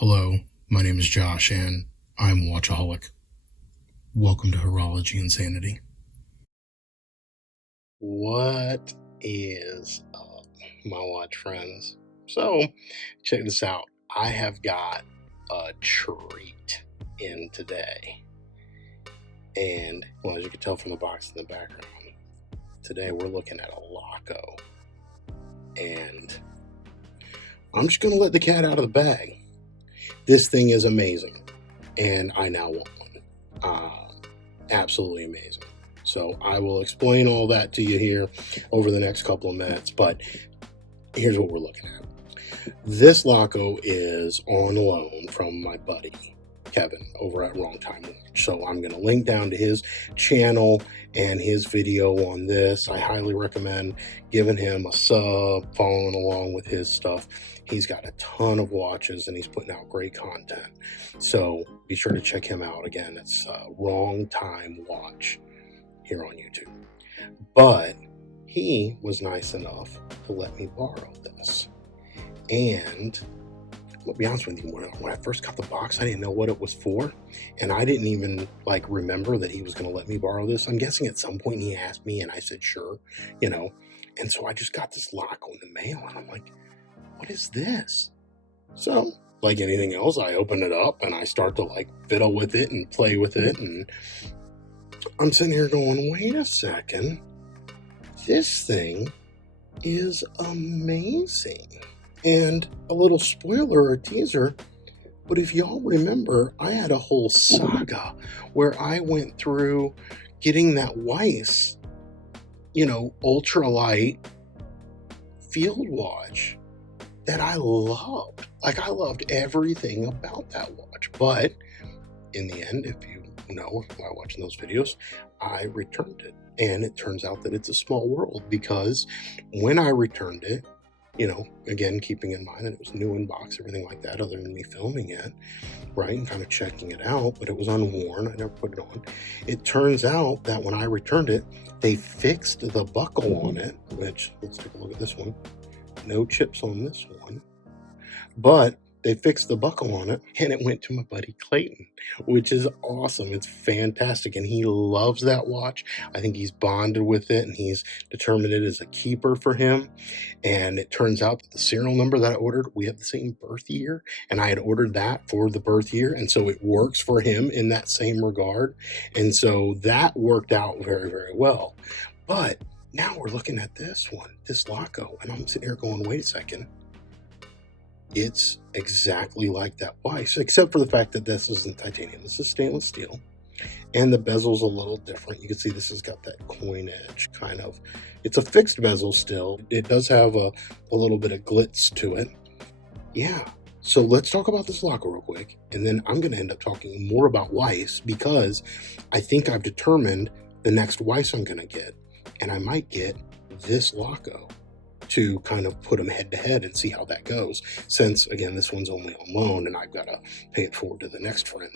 Hello, my name is Josh, and I'm a watchaholic. Welcome to Horology Insanity. What is up, my watch friends? So, check this out. I have got a treat in today. And, well, as you can tell from the box in the background, today we're looking at a Laco. And I'm just going to let the cat out of the bag. This thing is amazing, and I now want one. Absolutely amazing. So I will explain all that to you here over the next couple of minutes, but here's what we're looking at. This Laco is on loan from my buddy Kevin over at Wrong Time Watch. So I'm going to link down to his channel and his video on this. I highly recommend giving him a sub, following along with his stuff. He's got a ton of watches and he's putting out great content. So be sure to check him out. Again, it's Wrong Time Watch here on YouTube. But he was nice enough to let me borrow this. And I'll be honest with you, when I first got the box, I didn't know what it was for. And I didn't even remember that he was going to let me borrow this. I'm guessing at some point he asked me and I said, sure, And so I just got this Laco in the mail and I'm like, what is this? So like anything else, I open it up and I start to fiddle with it and play with it. And I'm sitting here going, wait a second. This thing is amazing. And a little spoiler or teaser, but if y'all remember, I had a whole saga where I went through getting that Weiss, ultralight field watch that I loved. I loved everything about that watch. But in the end, if you know while watching those videos, I returned it. And it turns out that it's a small world because when I returned it, again, keeping in mind that it was new in box, everything like that, other than me filming it, right, and kind of checking it out, but it was unworn. I never put it on. It turns out that when I returned it, they fixed the buckle on it, which, let's take a look at this one. No chips on this one, but they fixed the buckle on it and it went to my buddy Clayton, which is awesome. It's fantastic. And he loves that watch. I think he's bonded with it and he's determined it as a keeper for him. And it turns out that the serial number that I ordered, we have the same birth year. And I had ordered that for the birth year. And so it works for him in that same regard. And so that worked out very, very well. But now we're looking at this one, this Laco, and I'm sitting here going, wait a second. It's exactly like that Weiss, except for the fact that this isn't titanium. This is stainless steel, and the bezel's a little different. You can see this has got that coin edge kind of. It's a fixed bezel still. It does have a little bit of glitz to it. Yeah. So let's talk about this Laco real quick, and then I'm going to end up talking more about Weiss because I think I've determined the next Weiss I'm going to get, and I might get this Laco to kind of put them head to head and see how that goes. Since, again, this one's only on loan and I've got to pay it forward to the next friend.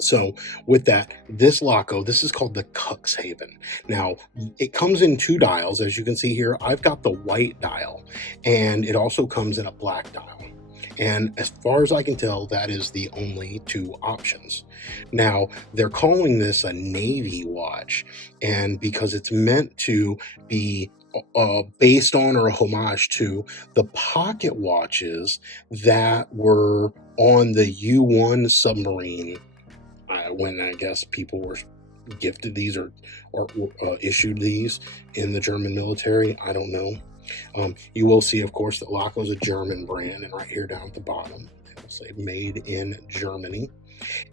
So with that, this Laco, this is called the Cuxhaven. Now, it comes in two dials. As you can see here, I've got the white dial and it also comes in a black dial. And as far as I can tell, that is the only two options. Now, they're calling this a navy watch, and because it's meant to be based on or a homage to the pocket watches that were on the U-1 submarine when I guess people were gifted these or issued these in the German military. I don't know. You will see, of course, that Laco is a German brand, and right here down at the bottom, it will say made in Germany.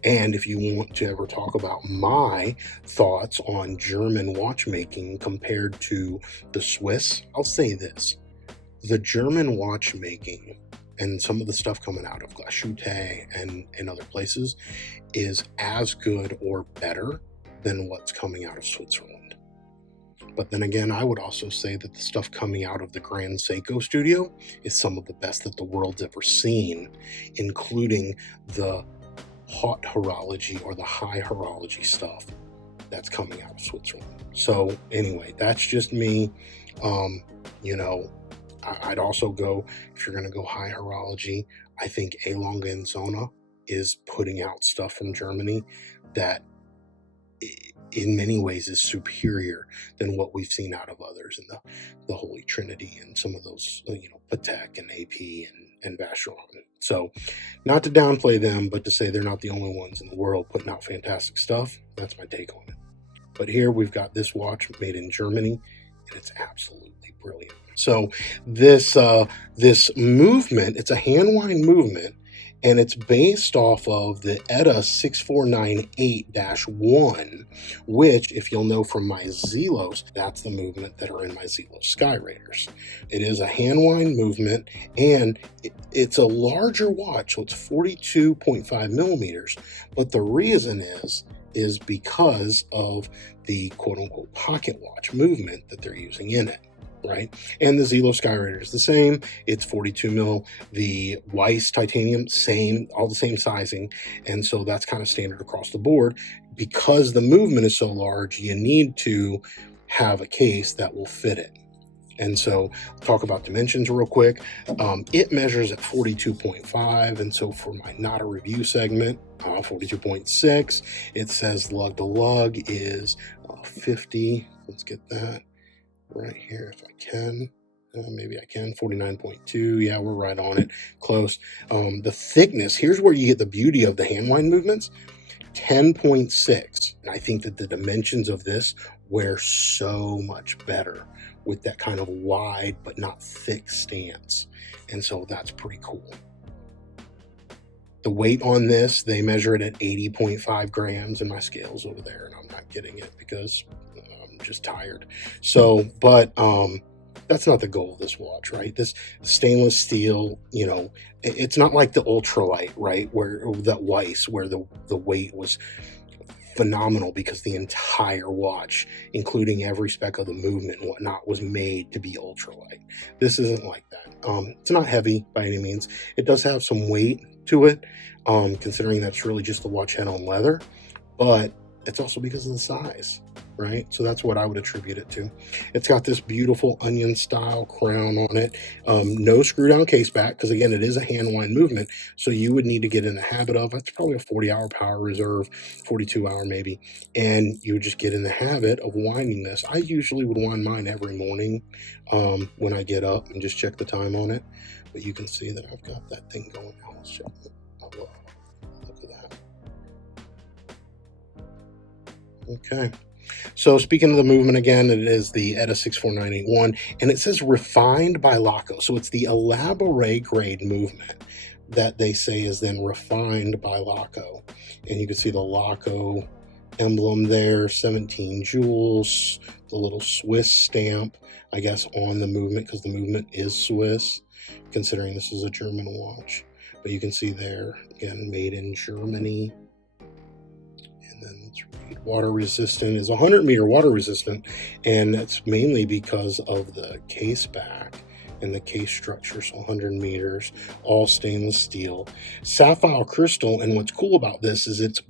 And if you want to ever talk about my thoughts on German watchmaking compared to the Swiss, I'll say this. The German watchmaking and some of the stuff coming out of Glashütte and other places is as good or better than what's coming out of Switzerland. But then again, I would also say that the stuff coming out of the Grand Seiko studio is some of the best that the world's ever seen, including the hot horology or the high horology stuff that's coming out of Switzerland. So anyway, that's just me. I'd also go, if you're going to go high horology, I think A. Longa and Zona is putting out stuff from Germany that in many ways is superior than what we've seen out of others in the Holy Trinity and some of those, Patek and AP and Vacheron. So not to downplay them, but to say they're not the only ones in the world putting out fantastic stuff. That's my take on it. But here we've got this watch made in Germany, and it's absolutely brilliant. So this movement, it's a hand wind movement, and it's based off of the ETA 6498-1, which, if you'll know from my Zelos, that's the movement that are in my Zelos Sky Raiders. It is a hand wind movement, and it's a larger watch, so it's 42.5 millimeters. But the reason is because of the quote-unquote pocket watch movement that they're using in it, right? And the Zelo Sky Raider is the same. It's 42 mil. The Weiss titanium, same, all the same sizing. And so that's kind of standard across the board. Because the movement is so large, you need to have a case that will fit it. And so talk about dimensions real quick. It measures at 42.5. And so for my not a review segment, 42.6, it says lug to lug is 50. Let's get that right here if I can. Maybe I can. 49.2. Yeah, we're right on it. Close. The thickness, here's where you get the beauty of the hand wind movements. 10.6. And I think that the dimensions of this wear so much better with that kind of wide but not thick stance. And so that's pretty cool. The weight on this, they measure it at 80.5 grams in my scales over there, and I'm not getting it because I'm just tired. So, but that's not the goal of this watch, right? This stainless steel, it's not like the ultralight, right? Where that Weiss, where the weight was phenomenal because the entire watch, including every speck of the movement and whatnot, was made to be ultralight. This isn't like that. It's not heavy by any means. It does have some weight to it, considering that's really just the watch head on leather, but it's also because of the size, right? So that's what I would attribute it to. It's got this beautiful onion style crown on it. No screw down case back, because again, it is a hand wind movement. So you would need to get in the habit of, it's probably a 40-hour power reserve, 42-hour maybe. And you would just get in the habit of winding this. I usually would wind mine every morning when I get up and just check the time on it. But you can see that I've got that thing going now. Let's check it. Oh, look at that. Okay. So speaking of the movement again, it is the ETA 64981, and it says refined by Laco. So it's the elaborate grade movement that they say is then refined by Laco. And you can see the Laco emblem there, 17 jewels, the little Swiss stamp, I guess, on the movement, because the movement is Swiss, considering this is a German watch. But you can see there, again, made in Germany. And then let's read, water resistant is 100 meter water resistant, and that's mainly because of the case back and the case structure. So 100 meters, all stainless steel, sapphire crystal. And what's cool about this is it's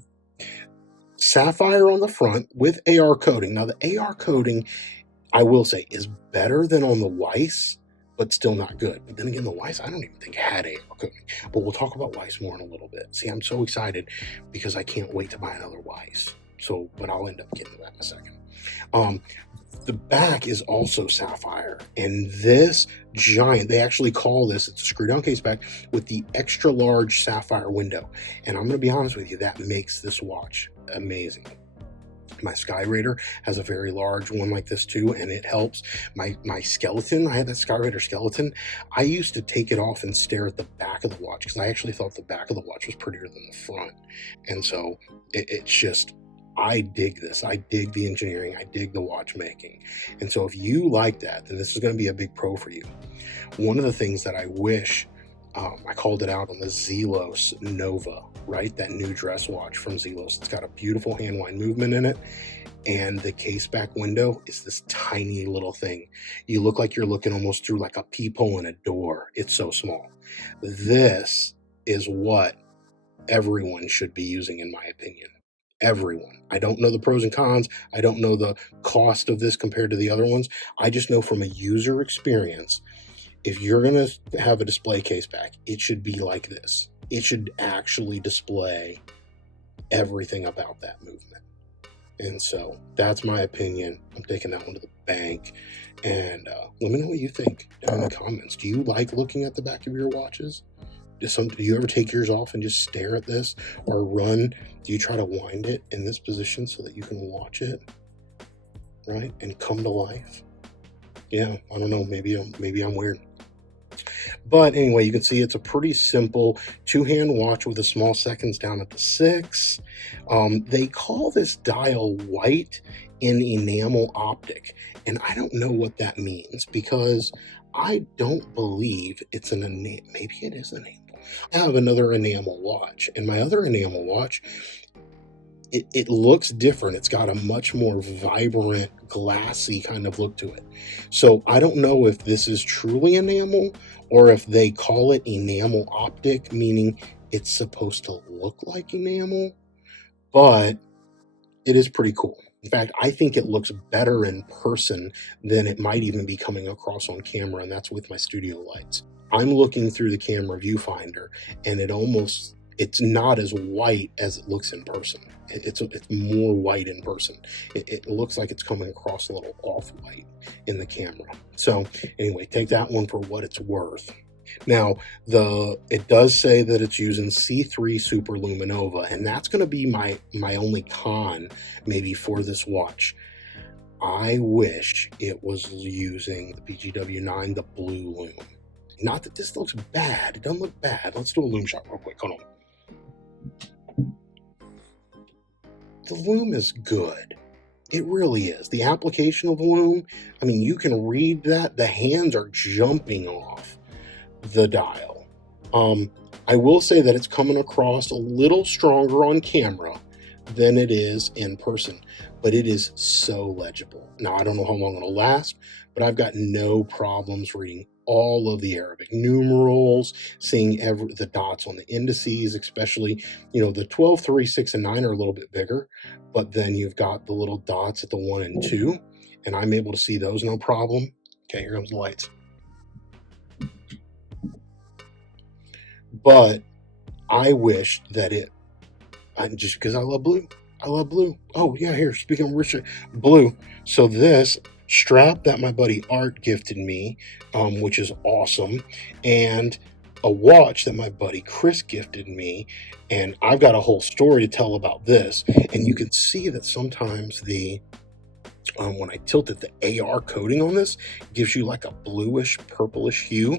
sapphire on the front with AR coating. Now the AR coating, I will say, is better than on the Weiss, but still not good. But then again, the Weiss, I don't even think had AR coating. But we'll talk about Weiss more in a little bit. See, I'm so excited because I can't wait to buy another Weiss. So, but I'll end up getting to that in a second. The back is also sapphire, and this giant, they actually call this, it's a screw down case back with the extra large sapphire window. And I'm going to be honest with you, that makes this watch amazing. My Sky Raider has a very large one like this too, and it helps. My skeleton, I had that Sky Raider skeleton. I used to take it off and stare at the back of the watch because I actually thought the back of the watch was prettier than the front. And so it's just, I dig this. I dig the engineering. I dig the watchmaking. And so if you like that, then this is going to be a big pro for you. One of the things that I wish, I called it out on the Zelos Nova, right? That new dress watch from Zelos. It's got a beautiful hand wind movement in it. And the case back window is this tiny little thing. You look like you're looking almost through like a peephole in a door. It's so small. This is what everyone should be using, in my opinion. Everyone. I don't know the pros and cons. I don't know the cost of this compared to the other ones. I just know from a user experience, if you're going to have a display case back, it should be like this. It should actually display everything about that movement. And so that's my opinion. I'm taking that one to the bank. And let me know what you think down in the comments. Do you like looking at the back of your watches? Do you ever take yours off and just stare at this, or run? Do you try to wind it in this position so that you can watch it, right, and come to life? Yeah, I don't know. Maybe I'm weird. But anyway, you can see it's a pretty simple two-hand watch with a small seconds down at the 6. They call this dial white in enamel optic, and I don't know what that means, because I don't believe it's an enamel. Maybe it is enamel. I have another enamel watch, and my other enamel watch, it looks different. It's got a much more vibrant, glassy kind of look to it. So I don't know if this is truly enamel, or if they call it enamel optic, meaning it's supposed to look like enamel, but it is pretty cool. In fact, I think it looks better in person than it might even be coming across on camera, and that's with my studio lights. I'm looking through the camera viewfinder, and it's not as white as it looks in person. It's more white in person. It looks like it's coming across a little off-white in the camera. So anyway, take that one for what it's worth. Now, it does say that it's using C3 Super Luminova, and that's going to be my only con maybe for this watch. I wish it was using the PGW9, the blue lume. Not that this looks bad. It doesn't look bad. Let's do a lume shot real quick. Hold on. The lume is good. It really is. The application of the lume, I mean, you can read that. The hands are jumping off the dial. I will say that it's coming across a little stronger on camera than it is in person, but it is so legible. Now, I don't know how long it'll last, but I've got no problems reading all of the Arabic numerals, seeing the dots on the indices, especially, the 12, 3, 6, and 9 are a little bit bigger, but then you've got the little dots at the 1 and 2, and I'm able to see those no problem. Okay, here comes the lights. But I wish that just because I love blue. I love blue. Oh, yeah, here, speaking of Richard, blue. So this strap that my buddy Art gifted me, which is awesome, and a watch that my buddy Chris gifted me, and I've got a whole story to tell about this, and you can see that sometimes when I tilt it, the AR coating on this gives you like a bluish, purplish hue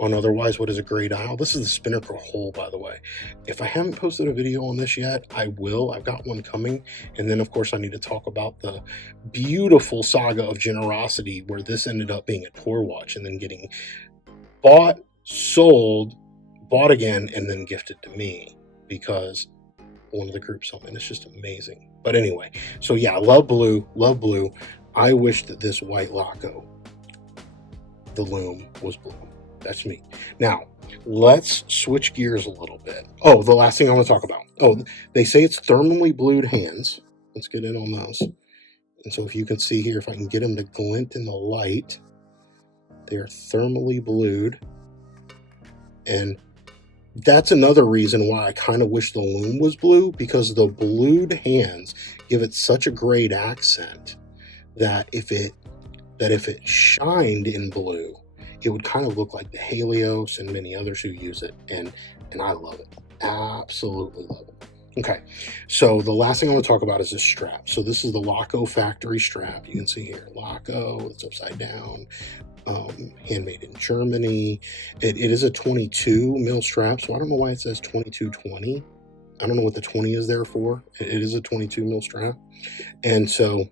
on otherwise what is a gray dial. This is the spinnaker hole, by the way. If I haven't posted a video on this yet, I will. I've got one coming. And then, of course, I need to talk about the beautiful saga of generosity where this ended up being a tour watch and then getting bought, sold, bought again, and then gifted to me because one of the groups something. It's just amazing. But anyway, so yeah, I love blue. I wish that this white Laco, the lume, was blue. That's me. Now, let's switch gears a little bit. Oh, the last thing I want to talk about. Oh, they say it's thermally blued hands. Let's get in on those. And so if you can see here, if I can get them to glint in the light, they are thermally blued. And that's another reason why I kind of wish the lume was blue, because the blued hands give it such a great accent that if it shined in blue, it would kind of look like the Helios and many others who use it, and I love it. Absolutely love it. Okay, so the last thing I want to talk about is this strap. So this is the Laco factory strap. You can see here, Laco, it's upside down. Handmade in Germany. It is a 22 mil strap, so I don't know why it says 2220. I don't know what the 20 is there for. It is a 22 mil strap. And so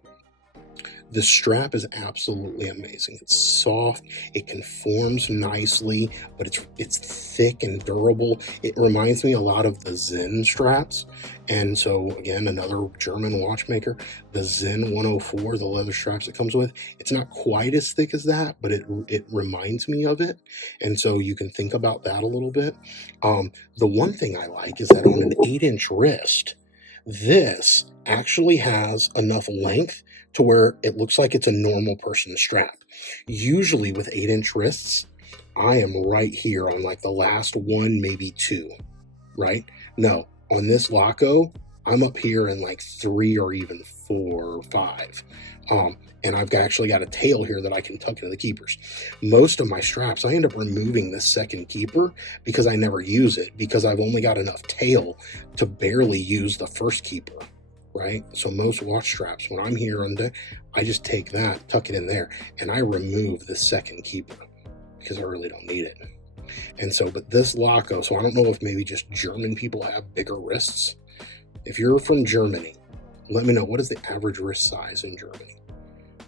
the strap is absolutely amazing. It's soft, it conforms nicely, but it's thick and durable. It reminds me a lot of the Zen straps. And so again, another German watchmaker, the Zen 104, the leather straps it comes with, it's not quite as thick as that, but it reminds me of it. And so you can think about that a little bit. The one thing I like is that on an 8-inch wrist, this actually has enough length to where it looks like it's a normal person's strap. Usually with 8-inch wrists, I am right here on like the last one, maybe two, right? No, on this Laco, I'm up here in like 3 or even 4 or 5. And I've actually got a tail here that I can tuck into the keepers. Most of my straps, I end up removing this second keeper because I never use it, because I've only got enough tail to barely use the first keeper, right? So most watch straps, when I'm here on deck, I just take that, tuck it in there, and I remove the second keeper because I really don't need it. And so, but this Laco, so I don't know if maybe just German people have bigger wrists. If you're from Germany, let me know, what is the average wrist size in Germany?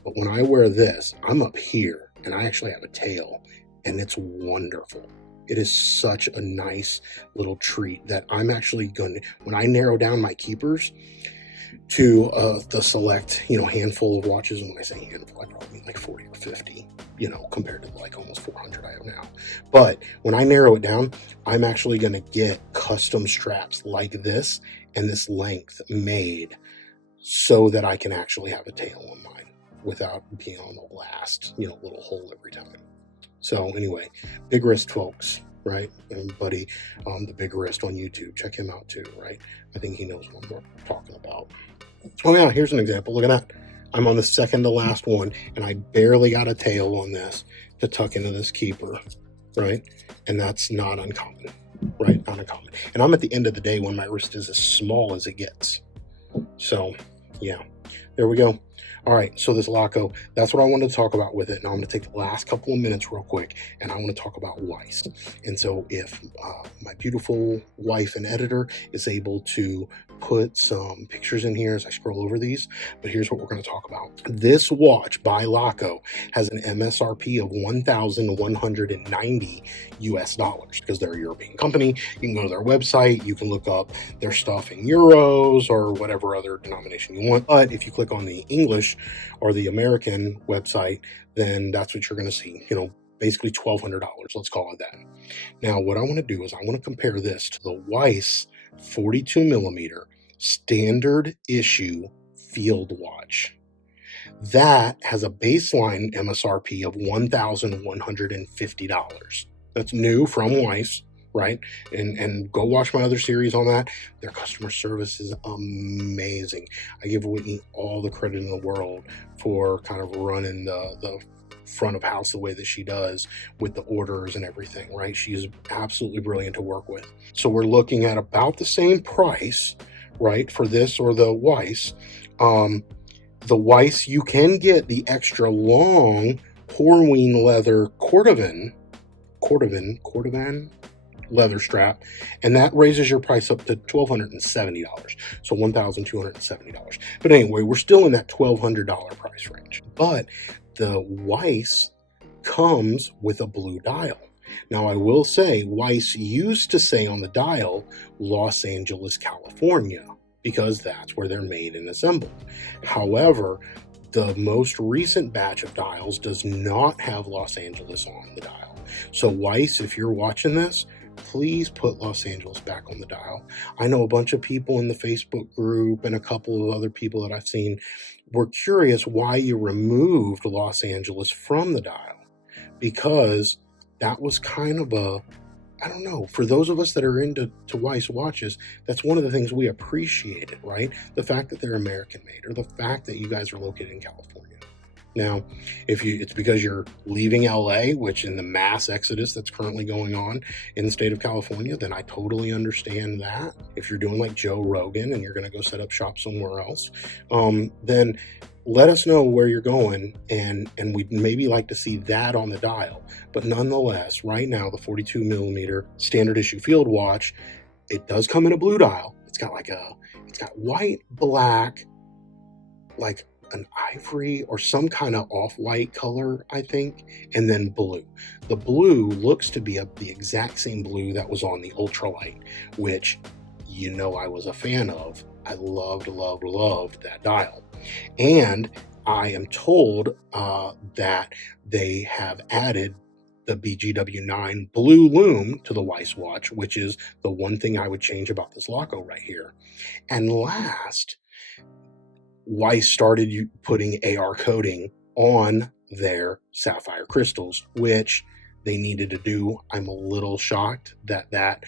But when I wear this, I'm up here and I actually have a tail, and it's wonderful. It is such a nice little treat that I'm actually going to, when I narrow down my keepers to the select, handful of watches, and when I say handful, I probably mean like 40 or 50, compared to like almost 400 I have now. But when I narrow it down, I'm actually going to get custom straps like this and this length made so that I can actually have a tail on mine without being on the last, little hole every time. So anyway, Big Wrist folks, right? And buddy, the Big Wrist on YouTube, check him out too, right? I think he knows what we're talking about. Oh yeah, here's an example. Look at that. I'm on the second to last one, and I barely got a tail on this to tuck into this keeper, right? And that's not uncommon, right? Not uncommon. And I'm at the end of the day when my wrist is as small as it gets. So yeah, there we go. All right, so this Laco, that's what I wanted to talk about with it. Now I'm going to take the last couple of minutes real quick, and I want to talk about Weiss. And so if my beautiful wife and editor is able to put some pictures in here as I scroll over these, but here's what we're going to talk about. This watch by Laco has an MSRP of $1,190 US because they're a European company. You can go to their website, you can look up their stuff in euros or whatever other denomination you want. But if you click on the English or the American website, then that's what you're going to see, basically $1,200. Let's call it that. Now, what I want to do is I want to compare this to the Weiss 42 millimeter standard issue field watch. That has a baseline MSRP of $1,150. That's new from Weiss, right? And go watch my other series on that. Their customer service is amazing. I give Whitney all the credit in the world for kind of running the front of house the way that she does with the orders and everything, right? She is absolutely brilliant to work with. So we're looking at about the same price, right, for this or the Weiss. The Weiss, you can get the extra long Horween leather Cordovan leather strap, and that raises your price up to $1,270, so $1,270. But anyway, we're still in that $1,200 price range. But the Weiss comes with a blue dial. Now, I will say Weiss used to say on the dial Los Angeles, California, because that's where they're made and assembled. However, the most recent batch of dials does not have Los Angeles on the dial. So Weiss, if you're watching this, please put Los Angeles back on the dial. I know a bunch of people in the Facebook group and a couple of other people that I've seen were curious why you removed Los Angeles from the dial, because that was kind of I don't know, for those of us that are into Weiss watches, that's one of the things we appreciated, right? The fact that they're American made, or the fact that you guys are located in California. Now, it's because you're leaving LA, which in the mass exodus that's currently going on in the state of California, then I totally understand that. If you're doing like Joe Rogan and you're going to go set up shop somewhere else, then let us know where you're going, and we'd maybe like to see that on the dial. But nonetheless, right now, the 42 millimeter standard issue field watch, it does come in a blue dial. It's got white, black, like an ivory or some kind of off-white color, I think, and then blue. The blue looks to be the exact same blue that was on the ultralight, which I was a fan of. I loved that dial. And I am told that they have added the BGW9 blue lume to the Weiss watch, which is the one thing I would change about this Laco right here. And last, Weiss started putting AR coating on their sapphire crystals, which they needed to do. I'm a little shocked that that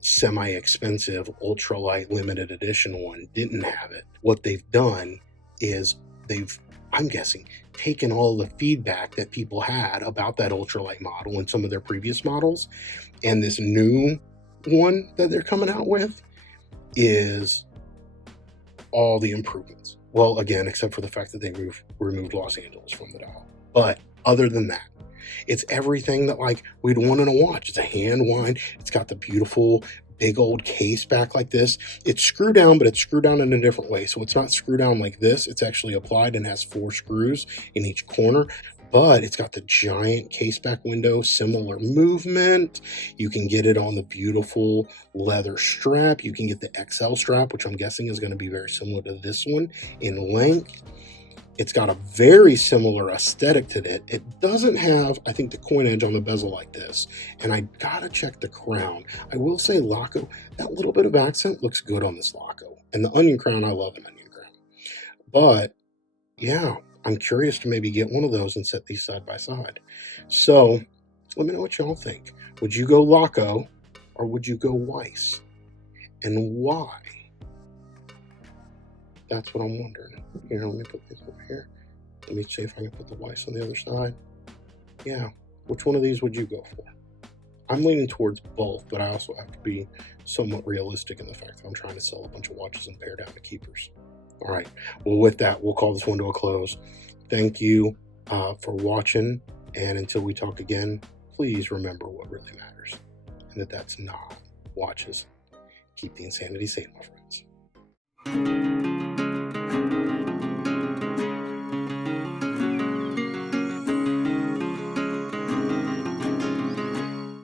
semi-expensive ultralight limited edition one didn't have it. What they've done is they've, I'm guessing, taken all the feedback that people had about that ultralight model and some of their previous models, and this new one that they're coming out with is all the improvements. Well, again, except for the fact that they removed Los Angeles from the dial. But other than that, it's everything that like we'd want in a watch. It's a hand wind. It's got the beautiful big old case back like this. It's screw down, but it's screw down in a different way. So it's not screw down like this. It's actually applied and has 4 screws in each corner. But it's got the giant case back window, similar movement. You can get it on the beautiful leather strap. You can get the XL strap, which I'm guessing is going to be very similar to this one in length. It's got a very similar aesthetic to it. It doesn't have, I think, the coin edge on the bezel like this. And I gotta check the crown. I will say Laco, that little bit of accent looks good on this Laco. And the onion crown, I love an onion crown. But yeah, I'm curious to maybe get one of those and set these side by side. So let me know what y'all think. Would you go Laco or would you go Weiss? And why? That's what I'm wondering. Here, let me put this over here. Let me see if I can put the Weiss on the other side. Yeah, which one of these would you go for? I'm leaning towards both, but I also have to be somewhat realistic in the fact that I'm trying to sell a bunch of watches and pare down to keepers. All right, well, with that, we'll call this one to a close. Thank you for watching, and until we talk again, please remember what really matters, and that's not watches. Keep the insanity sane, my friends.